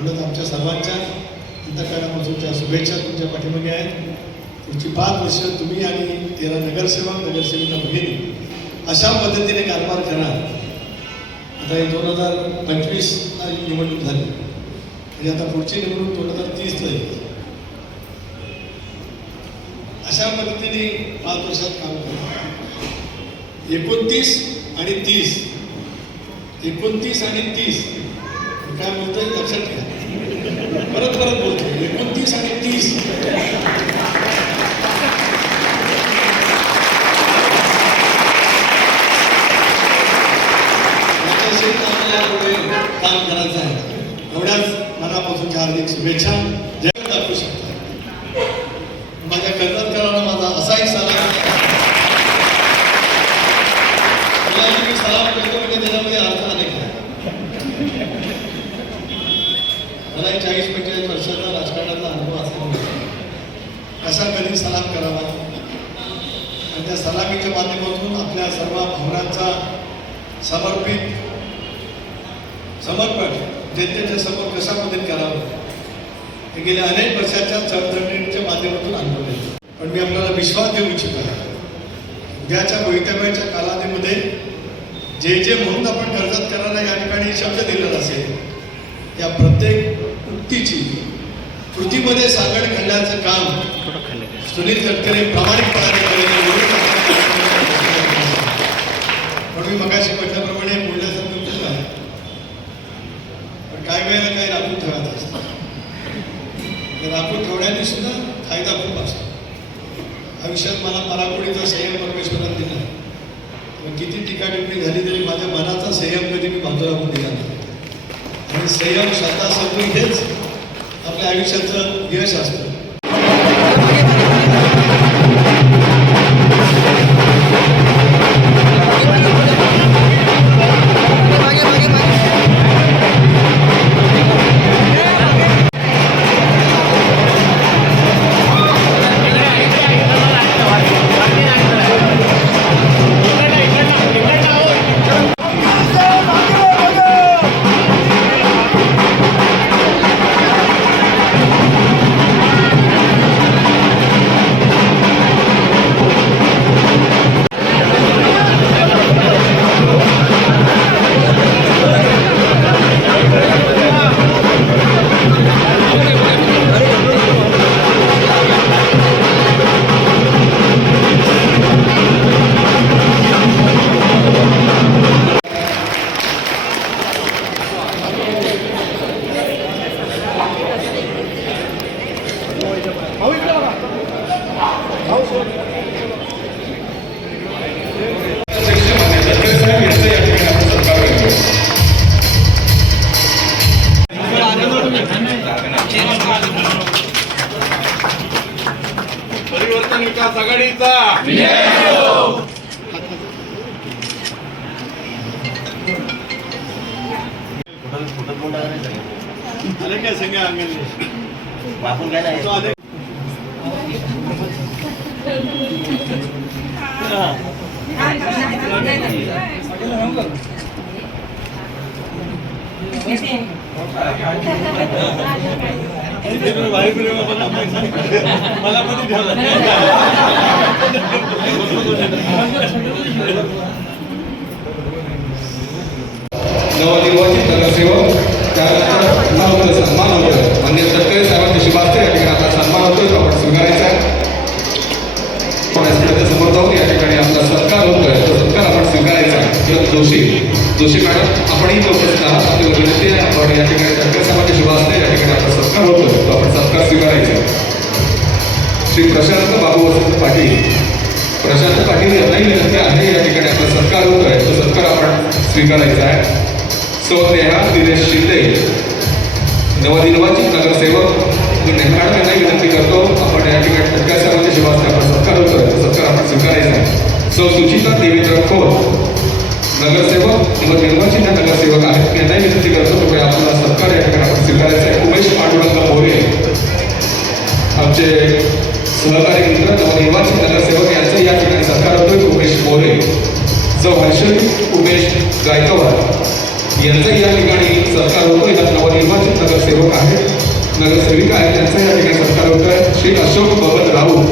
म्हणून आमच्या सर्वांच्या अंतःकरणापासूनच्या शुभेच्छा तुमच्या पाठीमागे आहेत. पुढची 5 वर्ष तुम्ही आणि 13 नगरसेवक नगरसेविका भगिनी अशा पद्धतीने कारभार करा. आता हे 2025ला निवडणूक झाली म्हणजे आता पुढची निवडणूक 2030ला येईल. अशा पद्धतीने 5 वर्षात काम करा. 29 आणि 30 29 आणि 30 काय बोलतोय लक्षात घ्या. परत बोलतोय 29 आणि 30 काम करायचं आहे. एवढ्याच मनापासूनच्या हार्दिक शुभेच्छा. जय दाखवू शकता. माझ्या कर्जतकरांना माझा असा एक सलाम मी सलाम करतो म्हणजे त्याच्यामध्ये अर्थ अनेक आहे. मला 40-45 वर्षाचा राजकारणाचा अनुभव असल्यामुळे कसा कधी सलाम करावा आणि त्या सलामीच्या माध्यमातून आपल्या सर्व भावनांचा समर्पण जनतेच्या समोर कशा पद्धतीने करावं हे गेल्या अनेक वर्षाच्या चळवळीच्या माध्यमातून अनुभवले. पण मी आपल्याला विश्वास देऊ इच्छित आहे उद्याच्या भवितव्याच्या कालावधीमध्ये जे म्हणून आपण कर्जतकरांना या ठिकाणी शब्द दिलेला असेल त्या प्रत्येक उक्तीची कृतीमध्ये सांगड घालण्याचं काम सुनील तटकरे प्रामाणिकपणाने केलेले. म्हणून मी मगाशी म्हटल्याप्रमाणे बोलण्यासारखं खूप आहे पण काही वेळेला काही राखून ठेवायचं असतं. राखून ठेवण्याने सुद्धा फायदा खूप असतो. आयुष्यात मला पराकोडीचा संयम परमेश्वराने दिला. किती टीका टिप्पणी झाली तरी माझ्या मनाचा संयम कधी मी बाजूला होऊन दिला नाही. आणि संयम श्रद्धासत्व हेच आपल्या आयुष्याचं यश असतं. परिवर्तन विकास आघाडीचा आलं काय संघ अंगण वापरून घ्यायला मला पण नवनिर्वाचित नगरसेवक त्यानंतर सन्मान होतोय. म्हणजे तटकरे साहेबांची शिफारस या ठिकाणी आपला सन्मान होतोय आपण स्वीकारायचा आहे. समोर जाऊन या ठिकाणी आपला सत्कार होतोय तो सत्कार आपण स्वीकारायचा आहे. जोशी मॅडम आपणही उपस्थित आहात. आपली विनंती आहे आपण या ठिकाणी तटकरे साहेबांची शिफारस या ठिकाणी आपला सत्कार होतोय तो आपण सत्कार स्वीकारायचा आहे. श्री प्रशांत बाबू वसंत पाटील यांनाही विनंती आहे या ठिकाणी आपला सत्कार होतोय तो सत्कार आपण स्वीकारायचा आहे. सौ नेहा दिनेश शिंदे नवनिर्वाचित नगरसेवक मी नेहमीच यांनाही विनंती करतो आपण या ठिकाणी तटकरे साहेबांच्या शिफारस आपला सत्कार होतोय तो सत्कार आपण स्वीकारायचा आहे. सौ सुचिता देवेंद्र खोत नगरसेवक नवनिर्वाचित नगरसेवक आहेत यांनाही विनंती करतो की आपला सत्कार या ठिकाणी आपण स्वीकारायचा आहे. उमेश पांडुरंग मोरे आमचे सहकारी मित्र नवनिर्वाचित नगरसेवक यांचा या ठिकाणी सत्कार होतोय. उमेश मोरे सौ हर्षल उमेश गायकवाड यांचा या ठिकाणी सत्कार होतोय. नवनिर्वाचित नगरसेवक नगरसेविका आहेत त्यांचा या ठिकाणी सत्कार होत आहे. श्री अशोक बबन राऊत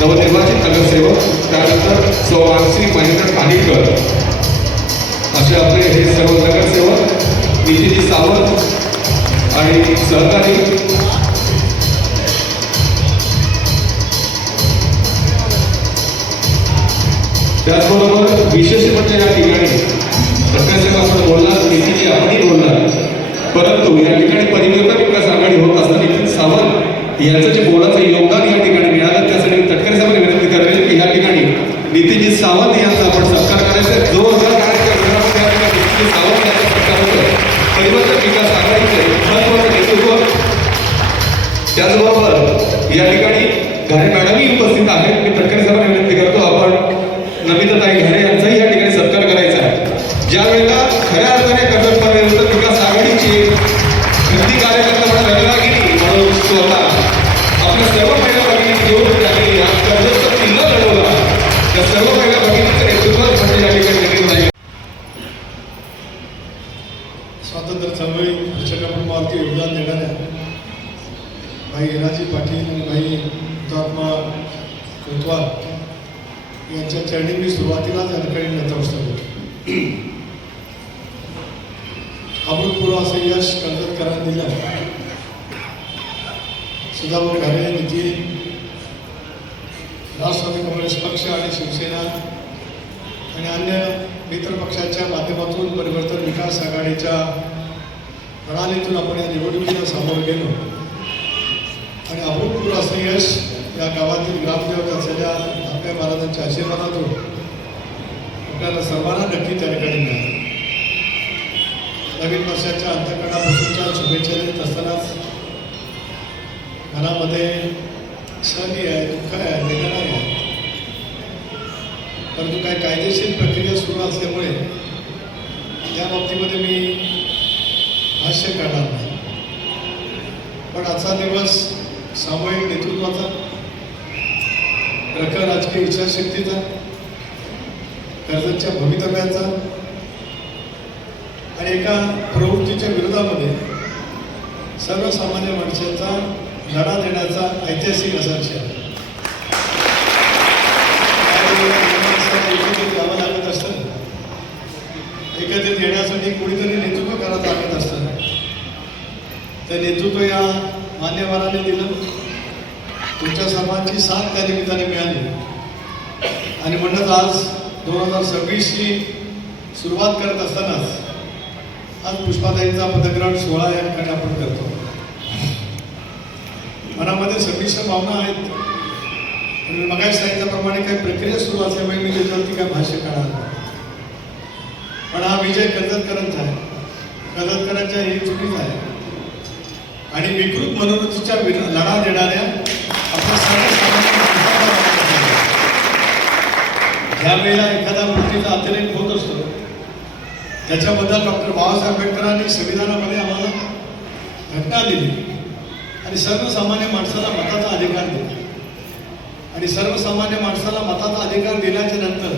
नवनिर्वाचित नगरसेवक, त्यानंतर सौ मानसी महेंद्र खानिकर असे आपले हे सर्व नगरसेवक, नितीजी सावंत आणि सहकारी त्याचबरोबर विशेष म्हणजे या ठिकाणी नगरसेवक आपण बोलणार, नितीजी आपणही बोलणार, परंतु या ठिकाणी परिवर्तन विकास आघाडी होत असताना नितीन सावंत यांचं जे मोलाचं योगदान या ठिकाणी मिळालं, त्यासाठी तटकरे साहेबांनी विनंती करेल की या ठिकाणी नितीजी सावंत यांचा आपण सत्कार करायचा. जोरदार नितीजी सावंत यांचा सत्कार होतो. परिवर्तन विकास आघाडीचे महत्त्वाचं नेतृत्व. त्याचबरोबर या ठिकाणी घरे मॅडमही उपस्थित आहेत. मी तटकरे साहेबांना विनंती करतो आपण नमिताताई घरे यांचाही या ठिकाणी सत्कार करायचा आहे. ज्या वेळेला खऱ्या अर्थाने कर्जत परिवर्तन विकास आघाडीची कृती कार्यकर्ता म्हणून रणरागिणी म्हणून स्वतः आपल्या सर्व महिला भगिनी घेऊन त्यांनी या कर्जतचा किल्ला लढवला. त्या सर्व महिला भगिनीचं नेतृत्व म्हणजे या ठिकाणी निर्णय झाला. स्वातंत्र्य चळवळी प्रचंडपणावरती योगदान देणाऱ्या भाई हिराजी पाटील आणि भाई हुतात्मा कोतवाल यांच्या चरणी मी सुरुवातीलाच या ठिकाणी नतमस्तक होतो. अभूतपूर्व असं यश कर्जतकरांना दिलं. सुधाभाऊ घारे, नितीन, राष्ट्रवादी काँग्रेस पक्ष आणि शिवसेना आणि अन्य मित्र पक्षाच्या माध्यमातून परिवर्तन विकास आघाडीच्या प्रणालीतून आपण या निवडणुकीला सामोरं गेलो आणि अभूतपूर्व असं यश या गावातील ग्रामदेवता असलेल्या आपल्या महाराजांच्या आशीर्वादातून आपल्याला सर्वांना नक्की त्या ठिकाणी मिळालं. नवीन वर्षाच्या अंतःकरणापासूनच्या शुभेच्छा देत असतानाच मनामध्ये क्षणी आहे, दुःख आहे, वेदना आहे. परंतु काही कायदेशीर प्रक्रिया सुरू असल्यामुळे त्या बाबतीमध्ये मी भाष्य करणार नाही. पण आजचा दिवस सामूहिक नेतृत्वाचा, प्रखर राजकीय इच्छाशक्तीचा, कर्जतच्या भवितव्याचा आणि एका प्रवृत्तीच्या विरोधामध्ये सर्वसामान्य माणसाचा लढा देण्याचा ऐतिहासिक असा विषय आहे. एकत्रित यावं लागत असतं, एकत्रित येण्यासाठी कोणीतरी नेतृत्व करायला लागत असतं. ते नेतृत्व या मान्यवरांनी दिलं. तुमच्या सर्वांची साथ त्या निमित्ताने मिळाली आणि म्हणूनच आज 2026ची सुरुवात करत असतानाच आज पुष्पाताईंचा पदग्रहण सोहळा या ठिकाणी आपण करतो. मनामध्ये संमिश्र भावना आहेत. आणि मगाशी सांगितल्याप्रमाणे काही प्रक्रिया सुरू असल्यामुळे मी त्याच्यावरती काय भाष्य करणार नाही. पण हा विजय कर्जतकरांचा आहे, कर्जतकरांच्या हे चुकीचा आहे आणि विकृत मनोवृत्तीच्या लढा देणाऱ्या आपल्या सर्वसामान्य ज्या वेळेला एखाद्या गोष्टीचा अतिरेक होत असतो त्याच्याबद्दल डॉक्टर बाबासाहेब आंबेडकरांनी संविधानामध्ये आम्हाला घटना दिली आणि सर्वसामान्य माणसाला मताचा अधिकार दिला. आणि सर्वसामान्य माणसाला मताचा अधिकार दिल्याच्या नंतर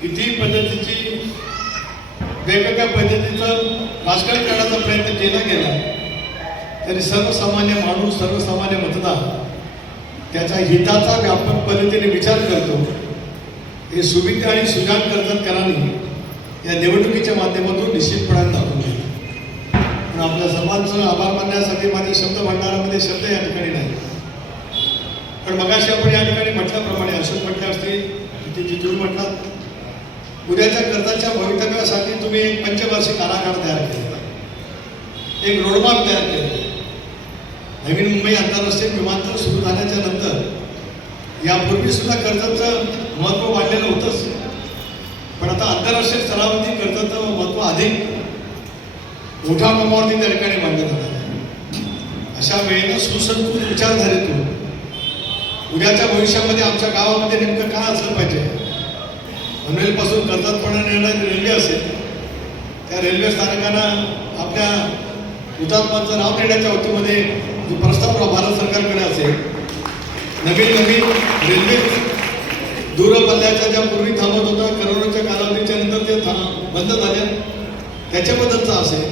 कितीही पद्धतीची वेगवेगळ्या पद्धतीचं राजकारण करण्याचा प्रयत्न केला गेला तरी सर्वसामान्य माणूस, सर्वसामान्य मतदार त्याच्या हिताचा व्यापक पद्धतीने विचार करतो. हे सुविधा आणि सुजाण कर्जतकरांनी या निवडणुकीच्या माध्यमातून निश्चितपणाने दाखवून दिले. पण आपल्या सर्वांचं आभार मानण्यासाठी माझे शब्द भंडारामध्ये शब्द या ठिकाणी नाही. पण मगाशी आपण या ठिकाणी म्हटल्याप्रमाणे अशोक म्हटले असतील, किती जिजूर म्हटलात, उद्याच्या कर्जाच्या भवितव्यासाठी तुम्ही एक पंचवार्षिक आराखडा तयार केला, एक रोडमॅप तयार केला. नवीन मुंबई आंतरराष्ट्रीय विमानतळ सुरू झाल्याच्या नंतर यापूर्वी सुद्धा कर्जतचं महत्त्व वाढलेलं होतंच, पण आता आंतरराष्ट्रीय स्तरावरती कर्जतचं महत्त्व अधिक मोठ्या प्रमाणावरती त्या ठिकाणी मानलं जातं. अशा वेळेला सुसंस्कृत विचारधारेतून उद्याच्या भविष्यामध्ये आमच्या गावामध्ये नेमकं काय असलं पाहिजे. पनवेलपासून कर्जतपर्यंत येणारी रेल्वे असेल, त्या रेल्वे स्थानकांना आपल्या हुतात्म्यांचं नाव देण्याच्या वतीमध्ये जो प्रस्ताव भारत सरकारकडे असेल, नवीन रेल्वे दूरपल्ल्याच्या ज्या पूर्वी थांबत होत्या करोनाच्या कालावधीच्या नंतर ते बंद झाल्या त्याच्याबद्दलचा असेल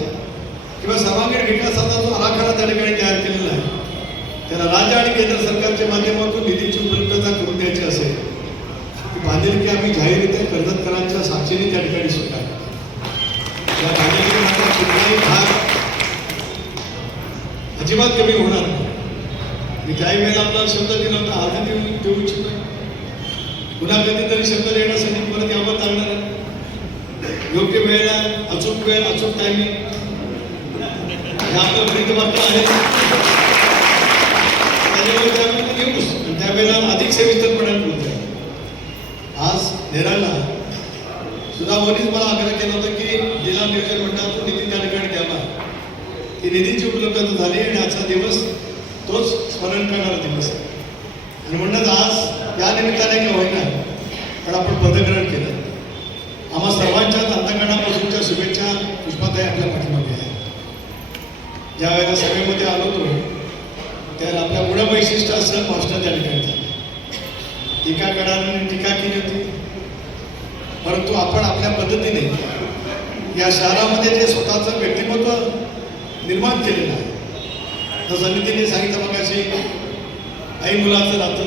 किंवा सर्वांगीण विकासाचा जो आराखडा त्या ठिकाणी तयार केलेला आहे त्याला राज्य आणि केंद्र सरकारच्या माध्यमातून निधीची उपलब्धता करून द्यायची असेल ती बांधिलकी आम्ही जाहीररित्या कर्जतकरांच्या साक्षीने त्या ठिकाणी स्वीकारतो. या बांधिलकीचा कुठलाही भाग अजिबात कमी होणार नाही. मी काही वेळेला आपला शब्द दिला होता, आजही देऊ इच्छितो. पुन्हा कधीतरी शब्द देण्यासाठी परत यावं लागणार आहे. योग्य वेळेला अचूक वेळ अचूक टायमिंग हे आपलं ब्रीदवाक्य आहे. त्याच्यामुळे त्यावेळेला येऊच त्यावेळेला अधिक सविस्तरपणे बोलतो. आज नेराला सुद्धा वरीच मला आग्रह केला होता की जिल्हा नियोजन मंडळातून निधी त्या ठिकाणी द्यावा. ही निधीची उपलब्धता झाली आणि आजचा दिवस तोच स्मरण करणारा दिवस आहे. आणि म्हणूनच आज या निमित्ताने का होईना पण आपण पदग्रहण केलं. आम्हा सर्वांच्याच अंतकरणापासूनच्या शुभेच्छा पुष्पाताई आपल्या पाठीमागे आहे. ज्या वेळेला सभेमध्ये आलो होतो त्यावेळेला आपल्या गुणवैशिष्ट्यासह भाषण त्या ठिकाणी झाली. टीकाकारांनी टीका केली होती परंतु आपण आपल्या पद्धतीने या शहरामध्ये जे स्वतःचं व्यक्तिमत्व निर्माण केलेलं आहे. तर समितीने सांगितलं मग अशी आई मुलाचं नातं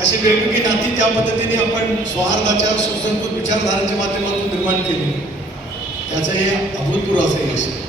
अशी वेगवेगळी नाती त्या पद्धतीने आपण सौहार्दाच्या सुसंस्कृत विचारधारांच्या माध्यमातून निर्माण केली. त्याचं हे अभूतपूर्व असं यश आहे.